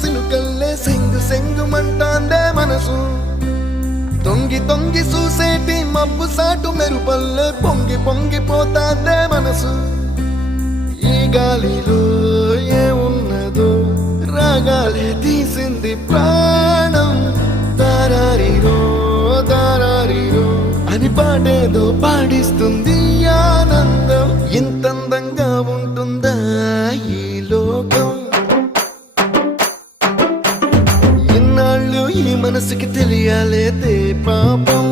సినుకల్లే సెంగు సెంగుమంటాందే మనసు తొంగి తొంగి చూసేటి మబ్బు సాటు మెరుపల్లే పొంగి పొంగిపోతాందే మనసు ఈ గాలిలో ఏమున్నదో రాగాలే తీసింది ప్రాణం దారారిరో దారారిరో అని పాడేదో పాడిస్తుంది ఆనందం ఇంతందంగా ఉంటుందా ఈ లోకం ఇన్నాళ్ళు ఈ మనసుకి తెలియాలేదే పాపం